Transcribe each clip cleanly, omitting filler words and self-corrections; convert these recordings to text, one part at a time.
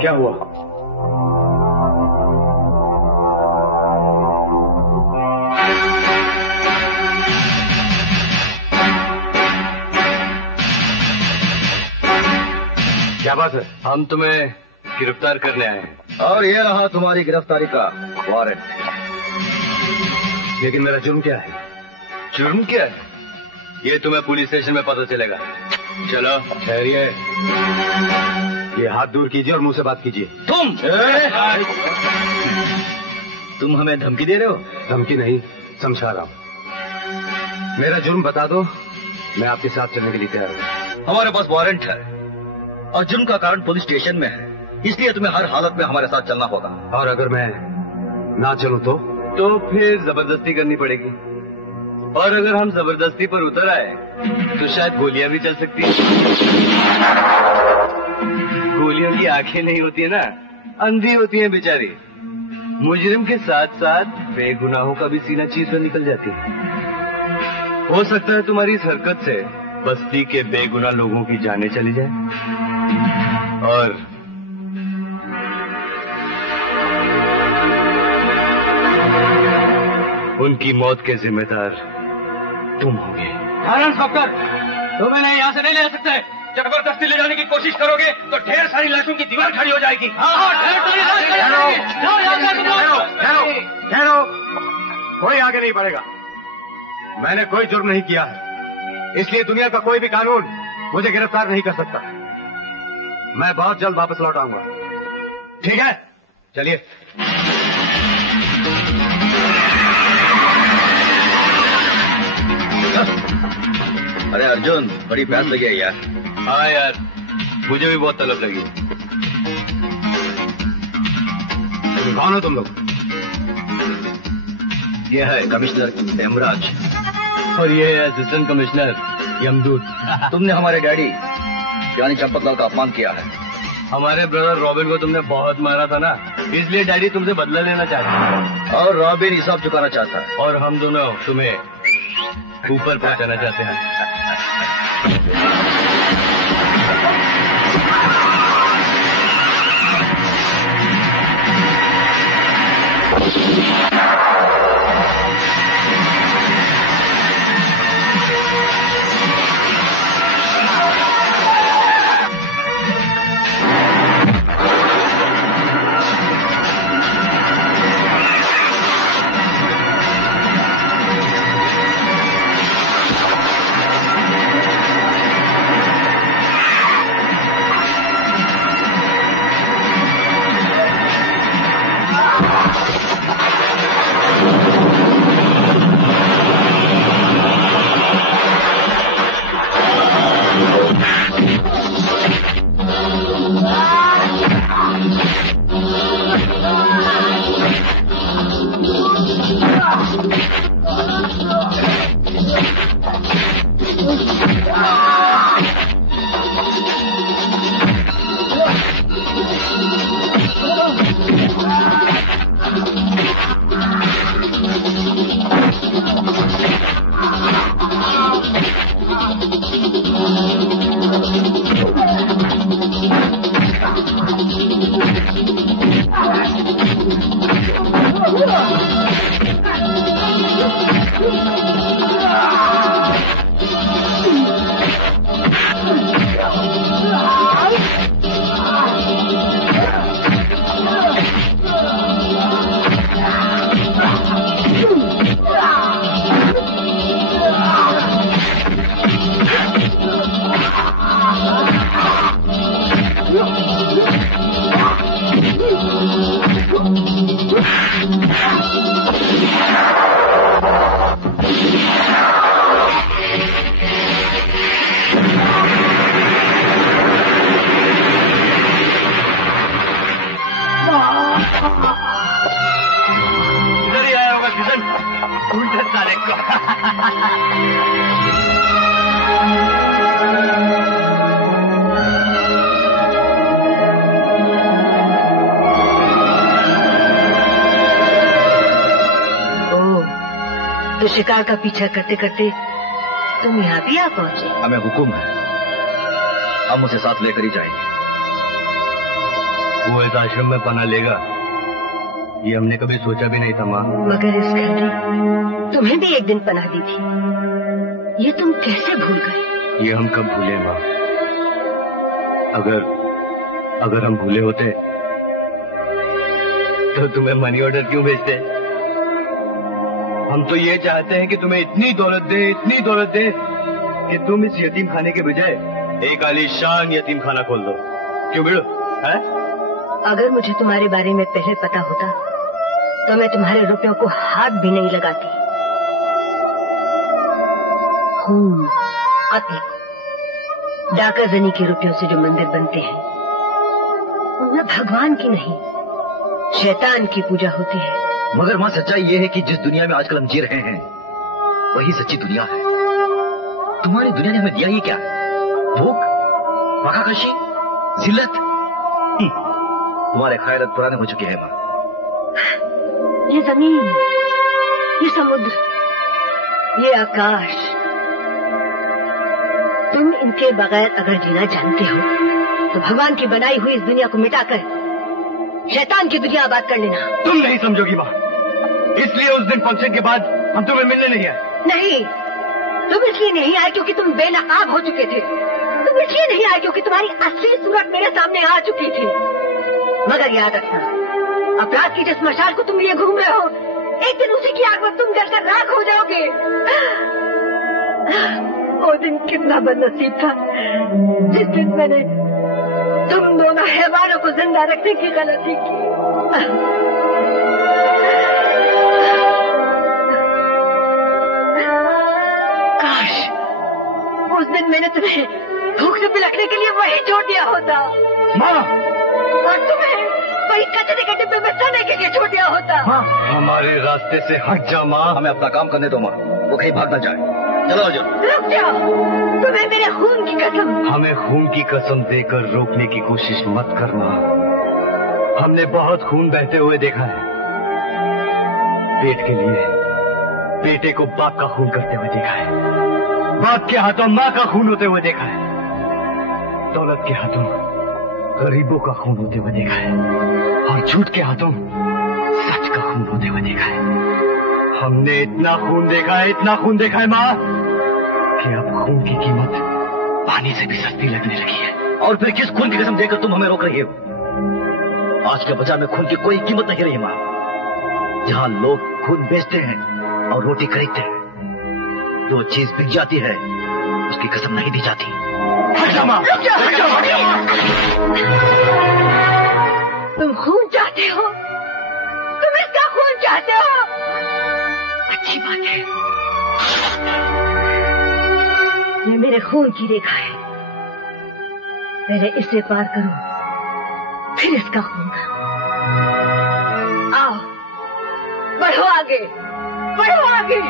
क्या हुआ? क्या बात है? हम तुम्हें गिरफ्तार करने आए हैं। और ये रहा तुम्हारी गिरफ्तारी का वारंट। लेकिन मेरा जुर्म क्या है? जुर्म क्या है? ये तुम्हें पुलिस स्टेशन में पता चलेगा। चलो। ठहरिए, ये हाथ दूर कीजिए और मुंह से बात कीजिए। तुम हमें धमकी दे रहे हो? धमकी नहीं, समझा रहा हूं। मेरा जुर्म बता दो, मैं आपके साथ चलने के लिए तैयार हूं। हमारे पास वारंट है और जुर्म का कारण पुलिस स्टेशन में है, इसलिए तुम्हें हर हालत में हमारे साथ चलना होगा। और अगर मैं ना चलूं तो फिर जबरदस्ती करनी पड़ेगी। और अगर हम जबरदस्ती पर उतर आए तो शायद गोलियां भी चल सकती हैं। गोलियों की आंखें नहीं होती है ना, अंधी होती हैं बेचारी। मुजरिम के साथ साथ बेगुनाहों का भी सीना चीर कर निकल जाती है। हो सकता है तुम्हारी इस हरकत से बस्ती के बेगुनाह लोगों की जानें चली जाए और उनकी मौत के जिम्मेदार तुम होगे। इंस्पेक्टर, तुम इन्हें यहाँ से नहीं ले सकते। जबरदस्ती ले जाने की कोशिश करोगे तो ढेर सारी लाशों की दीवार खड़ी हो जाएगी। ठहरो, कोई आगे नहीं बढ़ेगा। मैंने कोई जुर्म नहीं किया है, इसलिए दुनिया का कोई भी कानून मुझे गिरफ्तार नहीं कर सकता। मैं बहुत जल्द वापस लौट आऊंगा। ठीक है, चलिए। अरे अर्जुन, बड़ी प्यास लगी है यार। हाँ यार, मुझे भी बहुत तलब लगी। कौन हो तुम लोग? ये है कमिश्नर हेमराज और ये है असिस्टेंट कमिश्नर यमदूत। तुमने हमारे डैडी यानी चंपकलाल का अपमान किया है। हमारे ब्रदर रॉबिन को तुमने बहुत मारा था ना, इसलिए डैडी तुमसे बदला लेना चाहता है। और रॉबिन हिसाब चुकाना चाहता है। और हम दोनों तुम्हें ऊपर पहुंचाना चाहते हैं। तो शिकार का पीछा करते करते तुम यहाँ भी आ पहुँचे। हमें हुक्म है, हम उसे साथ लेकर ही जाएंगे। वो इस आश्रम में पना लेगा ये हमने कभी सोचा भी नहीं था माँ। मगर इस घर ने तुम्हें भी एक दिन पनाह दी थी, ये तुम कैसे भूल गए? ये हम कब भूले माँ? अगर हम भूले होते तो तुम्हें मनी ऑर्डर क्यों भेजते? हम तो ये चाहते हैं कि तुम्हें इतनी दौलत दे कि तुम इस यतीम खाने के बजाय एक आलीशान यतीम खाना खोल दो। क्यों बिड़ो? है? अगर मुझे तुम्हारे बारे में पहले पता होता तो मैं तुम्हारे रुपयों को हाथ भी नहीं लगाती। खून, कत्ल, डाकाजनी के रुपयों से जो मंदिर बनते हैं उनमें भगवान की नहीं शैतान की पूजा होती है। मगर मां सच्चाई ये है कि जिस दुनिया में आजकल हम जी रहे हैं वही सच्ची दुनिया है। तुम्हारी दुनिया ने हमें दिया ही क्या? भूख, बकाकशी, जिल्लत। तुम्हारे ख्याल पुराने हो चुके हैं मां। ये जमीन, ये समुद्र, ये आकाश, तुम इनके बगैर अगर जीना जानते हो तो भगवान की बनाई हुई इस दुनिया को मिटाकर शैतान की दुनिया आबाद कर लेना। तुम नहीं समझोगी माँ, इसलिए उस दिन फंक्शन के बाद हम तुम्हें मिलने नहीं आए। नहीं, तुम इसलिए नहीं आए क्योंकि तुम बेनकाब हो चुके थे। तुम इसलिए नहीं आए क्योंकि तुम्हारी असली सूरत मेरे सामने आ चुकी थी। मगर याद रखना, अपराध की जिस मशाल को तुम लिए घूम रहे हो, एक दिन उसी की आग में तुम जलकर राख हो जाओगे। वो दिन कितना बदनसीब था जिस दिन मैंने तुम दोनों हैवानों को जिंदा रखने की गलती की। काश उस दिन मैंने तुम्हें भूख से पिलकने के लिए वही छोड़ दिया होता माँ, और तुम्हें वही कचरे के डिब्बे में सोने के लिए छोड़ दिया होता। माँ, हमारे रास्ते से हट जा माँ। हमें अपना काम करने दो माँ, वो कहीं भाग ना जाए। चलो अर्जुन। रुक जाओ, तुम्हें मेरे खून की कसम। हमें खून की कसम देकर रोकने की कोशिश मत करना। हमने बहुत खून बहते हुए देखा है। पेट के लिए बेटे को बाप का खून करते हुए देखा है, बाप के हाथों माँ का खून होते हुए देखा है, दौलत के हाथों गरीबों का खून होते हुए देखा है, और झूठ के हाथों सच का खून होते हुए देखा है। हमने इतना खून देखा है माँ, कि अब खून की कीमत पानी से भी सस्ती लगने लगी है। और फिर किस खून की कसम देकर तुम हमें रोक रही हो? आज के बाजार में खून की कोई कीमत नहीं रही माँ। जहाँ लोग खून बेचते हैं और रोटी खरीदते हैं, जो चीज बिक जाती है उसकी कसम नहीं दी जाती। तुम खून चाहते हो, तुम इसका खून चाहते हो। अच्छी बात है, ये मेरे खून की रेखा है। पहले इसे पार करो, फिर इसका खून। आओ, बढ़ो आगे, बढ़ो आगे।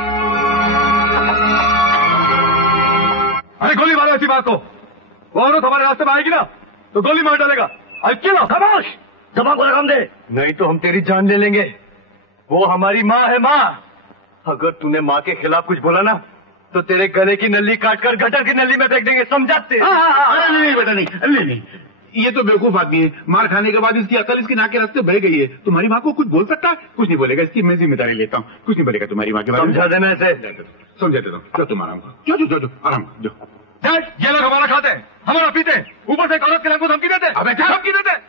अरे गोली मारो ऐसी बात को। वो औरत हमारे रास्ते में आएगी ना तो गोली मार डालेगा। अकेला खामोश, जबान को लगाम दे, नहीं तो हम तेरी जान ले लेंगे। वो हमारी माँ है माँ। अगर तूने माँ के खिलाफ कुछ बोला ना तो तेरे गले की नली काटकर गटर की नली में फेंक देंगे, समझाते? नहीं बेटा, नहीं, ये तो बेवकूफ आदमी है। मार खाने के बाद इसकी अकल इसकी नाक के रास्ते बह गई है। तुम्हारी माँ को कुछ बोल सकता है? कुछ नहीं बोलेगा, इसकी मैं जिम्मेदारी लेता हूँ। कुछ नहीं बोलेगा तुम्हारी माँ के बारे में। समझा देना ऐसे। समझा देता हूँ। जो तुम आराम करो, जो आराम करो, जो। ये लोग हमारा खाते हैं, हमारा पीते हैं, ऊपर से एक औरत के नाम को धमकी देते हैं। अबे धमकी देते हैं।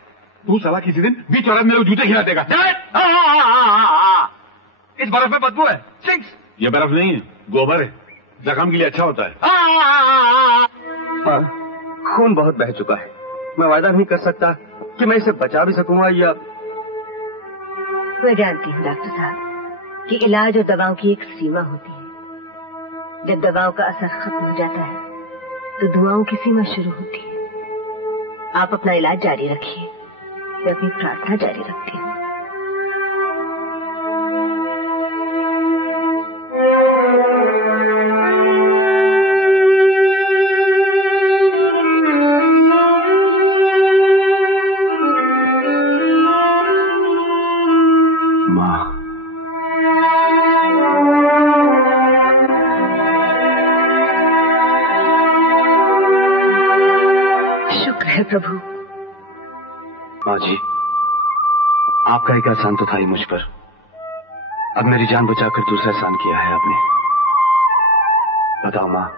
तू साला किसी दिन बीच औरत में लोग जूते खिला देगा। इस बर्फ में बदबू है, स्टिंक्स। ये बर्फ नहीं है, गोबर है, जख्म के लिए अच्छा होता है। हाँ, खून बहुत बह चुका है। मैं वादा नहीं कर सकता कि मैं इसे बचा भी सकूंगा या। मैं जानती हूँ डॉक्टर साहब कि इलाज और दवाओं की एक सीमा होती है। जब दवाओं का असर खत्म हो जाता है तो दुआओं की सीमा शुरू होती है। आप अपना इलाज जारी रखिए, मैं अपनी प्रार्थना जारी रखती हूँ। प्रभु, माँ जी, आपका एक एहसान तो था ही मुझ पर। अब मेरी जान बचाकर दूसरा एहसान किया है आपने। बताओ माँ,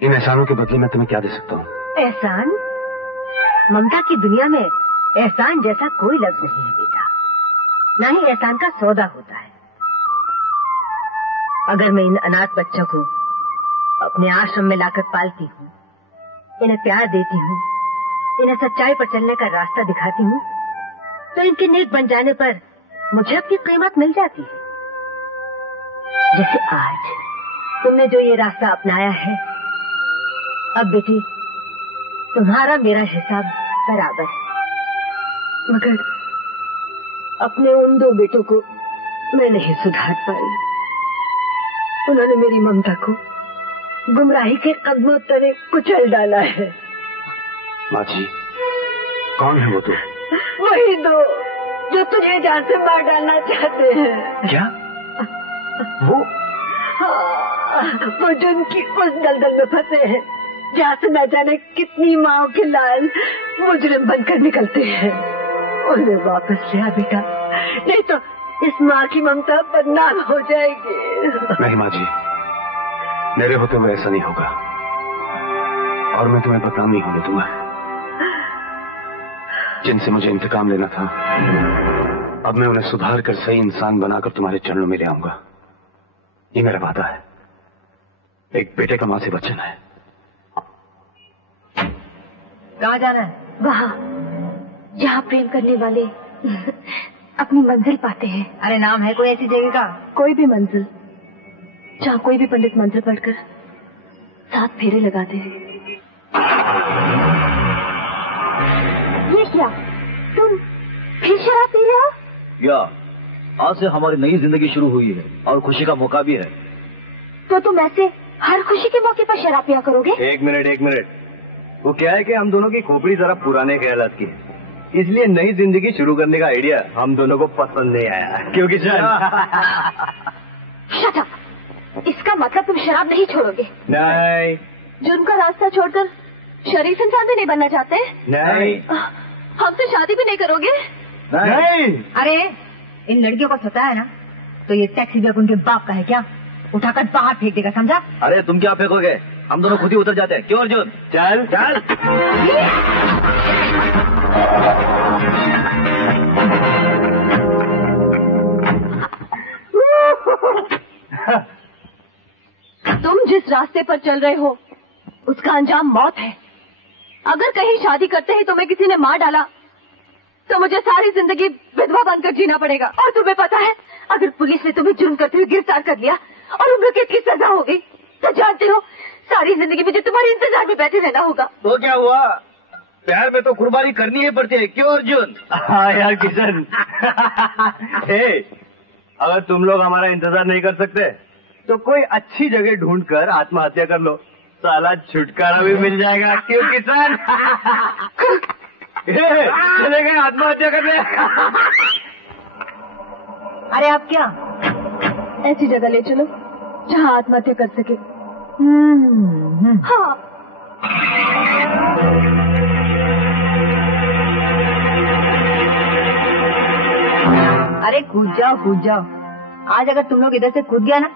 इन एहसानों के बदले मैं तुम्हें क्या दे सकता हूँ? एहसान? ममता की दुनिया में एहसान जैसा कोई लफ्ज नहीं है बेटा, ना ही एहसान का सौदा होता है। अगर मैं इन अनाथ बच्चों को अपने आश्रम में लाकर पालती हूँ, इन्हें प्यार देती हूँ, इन्हें सच्चाई पर चलने का रास्ता दिखाती हूँ, तो इनके नेक बन जाने पर मुझे अपनी कीमत मिल जाती है। जैसे आज तुमने जो ये रास्ता अपनाया है, अब बेटी तुम्हारा मेरा हिसाब बराबर है। मगर अपने उन दो बेटों को मैं नहीं सुधार पाई। उन्होंने मेरी ममता को गुमराही के कदमों तले कुचल डाला है। माँ जी, कौन है वो तो? वही दो जो तुझे जान से मार डालना चाहते हैं। क्या? वो? वो जो उनकी उस दलदल में फंसे हैं, जहाँ से न जाने कितनी माओ के लाल मुजरिम बनकर निकलते हैं। उन्हें वापस ले आ बेटा, नहीं तो इस माँ की ममता बदनाम हो जाएगी। नहीं माँ जी, मेरे होते हुए ऐसा नहीं होगा, और मैं तुम्हें बदनाम नहीं होने दूंगा। जिनसे मुझे इंतकाम लेना था, अब मैं उन्हें सुधार कर सही इंसान बनाकर तुम्हारे चरणों में ले आऊंगा। ये मेरा वादा है। एक बेटे का मां से वचन है। कहाँ जाना है? वहाँ जहाँ प्रेम करने वाले अपनी मंजिल पाते हैं। अरे नाम है कोई ऐसी जगह का? कोई भी मंजिल जहाँ कोई भी पंडित मंत्र पढ़कर 7 फेरे लगाते हैं। ये क्या, तुम फिर शराब पी रहे हो? या आज से हमारी नई जिंदगी शुरू हुई है और खुशी का मौका भी है। तो तुम ऐसे हर खुशी के मौके पर शराब पिया करोगे? एक मिनट। वो क्या है कि हम दोनों की खोपड़ी जरा पुराने ख्यालात की है, इसलिए नई जिंदगी शुरू करने का आइडिया हम दोनों को पसंद नहीं आया। क्योंकि शट अप। इसका मतलब तुम शराब नहीं छोड़ोगे? नहीं। जुर्म का रास्ता छोड़कर शरीफ इंसान भी नहीं बनना चाहते? नहीं। हमसे शादी भी नहीं करोगे? नहीं। अरे इन लड़कियों को सताया ना, तो ये टैक्सी बैग उनके बाप का है क्या? उठाकर बाहर फेंक देगा, समझा? अरे तुम क्या फेंकोगे, हम दोनों खुद ही उतर जाते हैं। क्यों अर्जुन? चल। तुम जिस रास्ते पर चल रहे हो उसका अंजाम मौत है। अगर कहीं शादी करते ही तुम्हें किसी ने मार डाला तो मुझे सारी जिंदगी विधवा बनकर जीना पड़ेगा। और तुम्हें पता है, अगर पुलिस ने तुम्हें जुर्म करते हुए गिरफ्तार कर लिया और उम्र कैद की सजा हो गई, तो जानते हो सारी जिंदगी मुझे तुम्हारे इंतजार में बैठे रहना होगा। तो क्या हुआ, प्यार में तो कुर्बानी करनी ही पड़ती है। क्यों अर्जुन? हाँ यार किशन। अगर तुम लोग हमारा इंतजार नहीं कर सकते तो कोई अच्छी जगह ढूंढकर आत्महत्या कर लो, साला छुटकारा भी मिल जाएगा। क्यों किसान? चले गए आत्महत्या करने। अरे आप क्या, ऐसी जगह ले चलो जहाँ आत्महत्या कर सके। हाँ। अरे कूद जाओ। आज अगर तुम लोग इधर से कूद गया ना,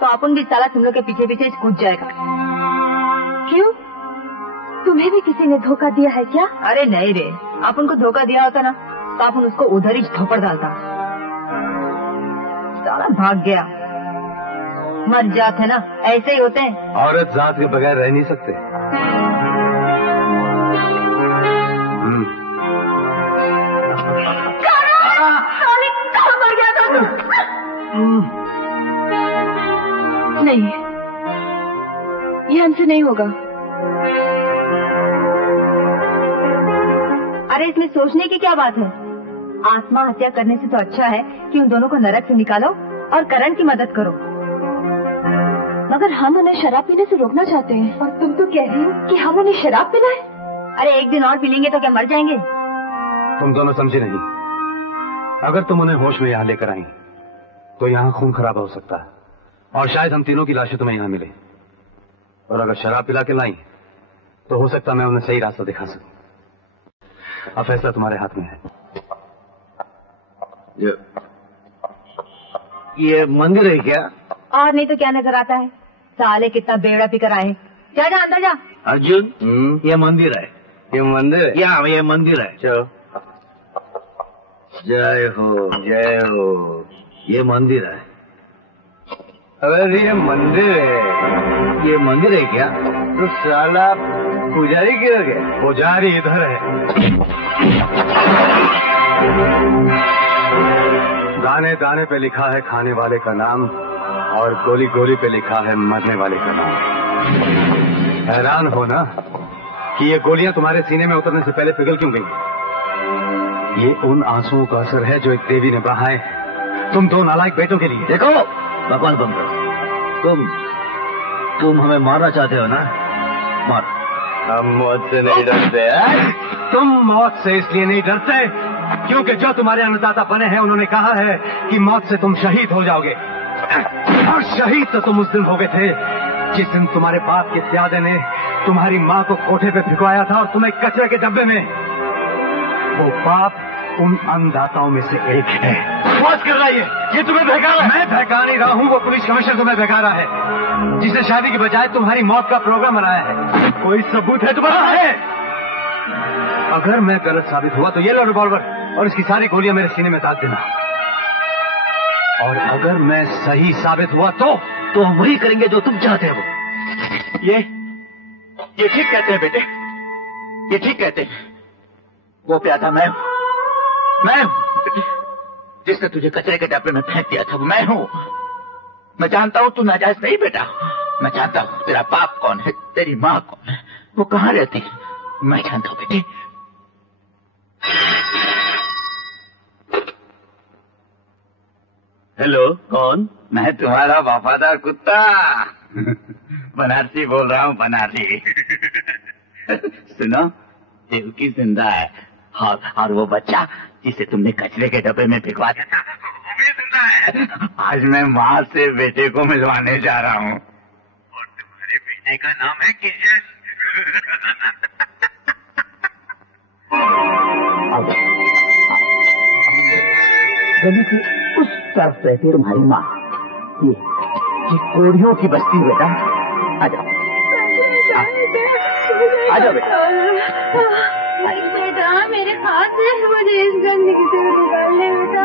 तो अपन भी साला तुम लोग के पीछे पीछे कूद जाएगा। क्यों, तुम्हें भी किसी ने धोखा दिया है क्या? अरे नहीं रे, अपन को धोखा दिया होता ना तो अपन उसको उधर ही थप्पड़ डालता। साला भाग गया। मर जाते ना, ऐसे ही होते हैं। औरत जात के बगैर रह नहीं सकते। मर गया था नहीं, ये हमसे नहीं होगा। अरे इसमें सोचने की क्या बात है? आत्महत्या करने से तो अच्छा है कि उन दोनों को नरक से निकालो और करण की मदद करो। मगर हम उन्हें शराब पीने से रोकना चाहते हैं, और तुम तो कह रही हो कि हम उन्हें शराब पिलाएं? अरे एक दिन और पी लेंगे तो क्या मर जाएंगे? तुम दोनों समझे नहीं। अगर तुम उन्हें होश में यहाँ लेकर आई तो यहाँ खून खराबा हो सकता है, और शायद हम तीनों की लाशें तुम्हें यहाँ मिले। और अगर शराब पिला के लाई तो हो सकता मैं उन्हें सही रास्ता दिखा सकूं। अब फैसला तुम्हारे हाथ में है। ये मंदिर है क्या? और नहीं तो क्या नजर आता है? साले कितना बेड़ा पीकर आए। जा जा अंदर जा। अर्जुन, ये मंदिर है। ये मंदिर है? या ये मंदिर है। चलो। जय हो जय हो। ये मंदिर है। अगर ये मंदिर है, ये मंदिर है क्या? तो साला पुजारी किधर गया? पुजारी इधर है। दाने दाने पे लिखा है खाने वाले का नाम और गोली गोली पे लिखा है मरने वाले का नाम। हैरान हो ना कि ये गोलियां तुम्हारे सीने में उतरने से पहले पिघल क्यों गई? ये उन आंसुओं का असर है जो एक देवी ने बहाए तुम दो नालायक बेटों के लिए। देखो भगवान बंद करो। तुम हमें मारना चाहते हो ना? मार। हम मौत से नहीं डरते। तुम मौत से इसलिए नहीं डरते क्योंकि जो तुम्हारे अन्नदाता बने हैं उन्होंने कहा है कि मौत से तुम शहीद हो जाओगे। और शहीद तो तुम उस दिन हो गए थे जिस दिन तुम्हारे बाप के प्यादे ने तुम्हारी माँ को कोठे पे भिगवाया था और तुम्हें कचरे के डब्बे में। वो बाप उन अन्नदाताओं में से एक है। बकवास कर रहा है ये तुम्हें बहका रहा है। मैं बहका नहीं रहा हूँ, वो पुलिस कमिश्नर तुम्हें बहका रहा है जिसे शादी के बजाय तुम्हारी मौत का प्रोग्राम बनाया है। कोई सबूत है तुम्हारा? है। अगर मैं गलत साबित हुआ तो ये लो रिवॉल्वर और इसकी सारी गोलियां मेरे सीने में दाग देना। और अगर मैं सही साबित हुआ तो हम वही करेंगे जो तुम चाहते हो। ये ठीक कहते हैं बेटे, ये ठीक कहते हैं। वो प्यादा मैं जिसने तुझे कचरे के डब्बे में फेंक दिया था वो मैं हूँ। मैं जानता हूँ तू नाजायज नहीं बेटा। मैं जानता हूँ तेरा बाप कौन है, तेरी माँ कौन है, वो कहाँ रहती है, मैं जानता हूँ बेटे। हेलो, कौन? मैं तुम्हारा वफादार कुत्ता बनारसी बोल रहा हूँ, बनारसी। सुनो, देवकी जिंदा है और वो बच्चा जिसे तुमने कचरे के डब्बे में भिगवा दिया था वो भी जिंदा है। आज मैं माँ से बेटे को मिलवाने जा रहा हूँ और तुम्हारे बेटे का नाम है किशन। गली की उस तरफ रहती है तुम्हारी माँ, ये कोढ़ियों की बस्ती। बेटा आ जाओ, आ जाओ बेटा। बेटा मेरे हाथ से मुझे इस गंदगी से निकाल ले बेटा।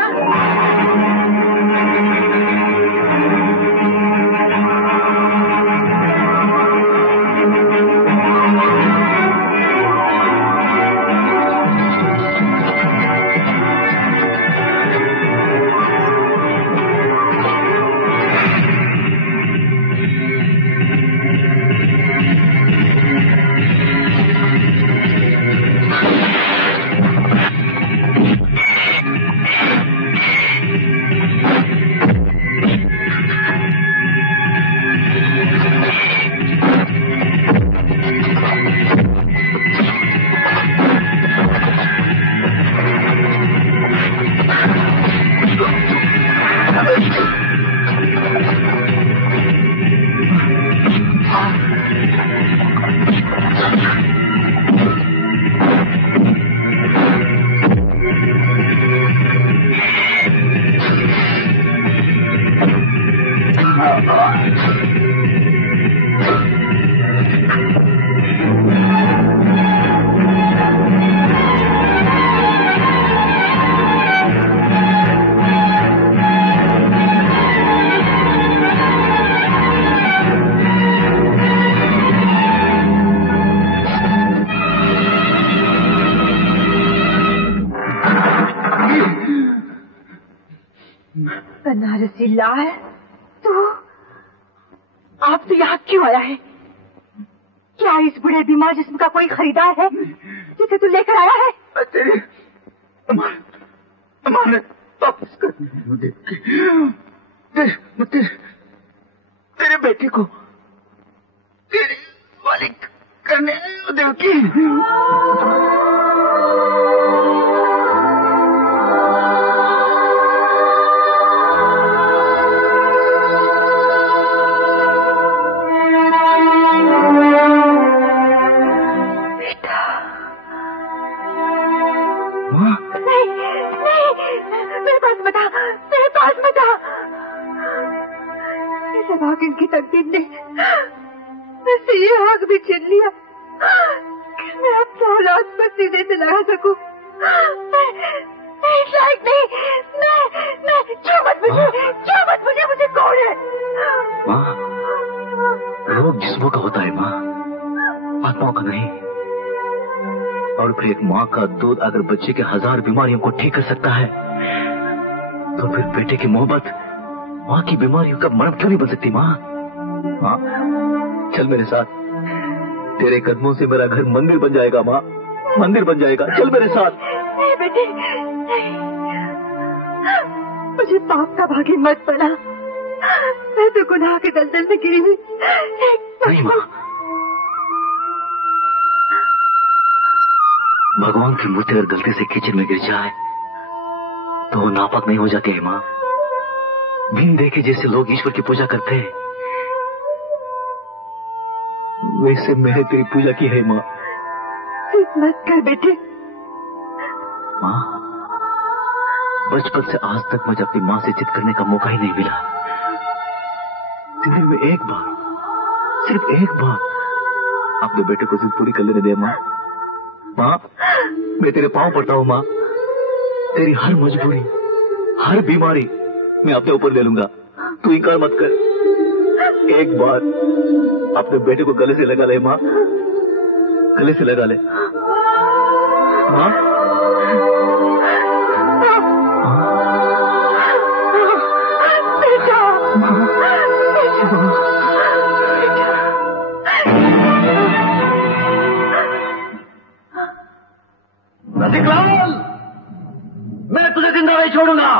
बनारसी लाल, तू आप तो यहाँ क्यों आया है? क्या इस बुढ़े बीमार जिस्म का कोई खरीदार है जिसे तू लेकर आया है? तेरे अमानत वापस करने मुझे, तेरे बेटे को तेरे वाले करने देवकी। माँ नहीं नहीं, मेरे पास मत आ, मेरे पास मत आ। इस अभागिन की तकदीर ने मुझसे ये हक भी छीन लिया कि मैं अपना औलाद पर सीधे से लगा सकूं। नहीं लायक नहीं, मैं क्यों मत मुझे कौन है? माँ, रोग जिस्मों का होता है माँ, आत्माओं का नहीं। और फिर एक माँ का दूध अगर बच्चे के 1000 बीमारियों को ठीक कर सकता है, तो फिर बेटे की मोहब्बत माँ की बीमारियों का मरहम क्यों नहीं बन सकती? माँ माँ, चल मेरे साथ, तेरे कदमों से मेरा घर मंदिर बन जाएगा। माँ, मंदिर बन जाएगा, चल मेरे साथ। नहीं बेटे, नहीं, मुझे पाप का भागी मत बना। मैं तो गुनाह के दलदल में गिरी हुई नहीं माँ, भगवान की मूर्ति अगर गलती से कीचड़ में गिर जाए तो वो नापाक नहीं हो जाती है माँ। बिन देखे जैसे लोग ईश्वर की पूजा करते हैं, वैसे मैंने तेरी पूजा की है माँ। मत कर बेटे। माँ, बचपन से आज तक मुझे अपनी माँ से जिद करने का मौका ही नहीं मिला। जिंदगी में एक बार, सिर्फ एक बार अपने बेटे को जिद पूरी कर लेने दे माँ। माँ, मैं तेरे पांव पड़ता हूँ माँ, तेरी हर मजबूरी, हर बीमारी मैं अपने ऊपर ले लूंगा, तू इनकार मत कर। एक बार अपने बेटे को गले से लगा ले माँ, गले से लगा ले माँ। बेटा, रसिकलाल, मैं तुझे जिंदा नहीं छोड़ूंगा।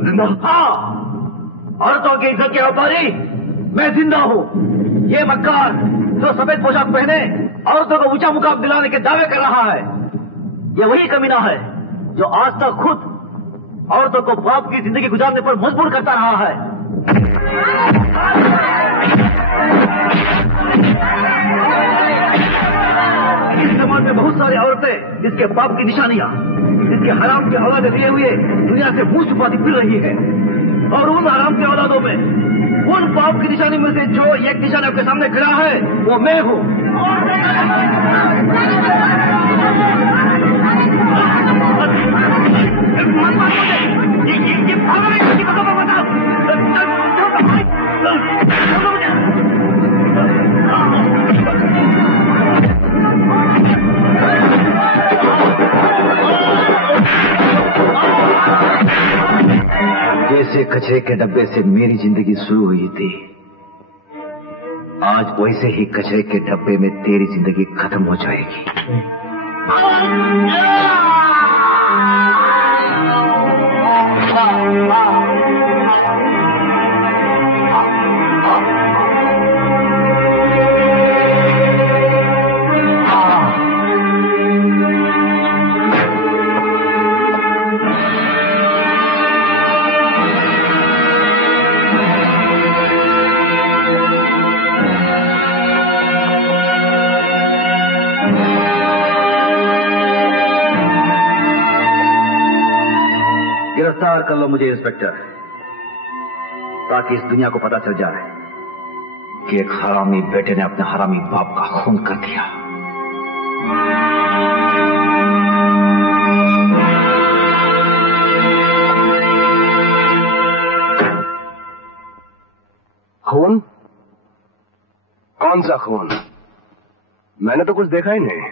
जिंदा? हाँ, औरतों की इज्जत के व्यापारी मैं जिंदा हूँ। ये मक्कार जो सफेद पोशाक पहने औरतों को ऊंचा मुकाम दिलाने के दावे कर रहा है, ये वही कमीना है जो आज तक खुद औरतों को बाप की जिंदगी गुजारने पर मजबूर करता रहा है। इस समाज में बहुत सारी औरतें जिसके बाप की निशानियां, जिसके हराम के औलादे लिए हुए दुनिया से मुंह छुपाती फिर रही है, और उन हराम के औलादों में उन बाप की निशानी में से जो एक निशानी आपके सामने खड़ा है वो मैं हूं। जैसे कचरे के डब्बे से मेरी जिंदगी शुरू हुई थी, आज वैसे ही कचरे के डब्बे में तेरी जिंदगी खत्म हो जाएगी। गिरफ्तार कर लो मुझे इंस्पेक्टर, ताकि इस दुनिया को पता चल जाए कि एक हरामी बेटे ने अपने हरामी बाप का खून कर दिया। खून? कौन सा खून? मैंने तो कुछ देखा ही नहीं।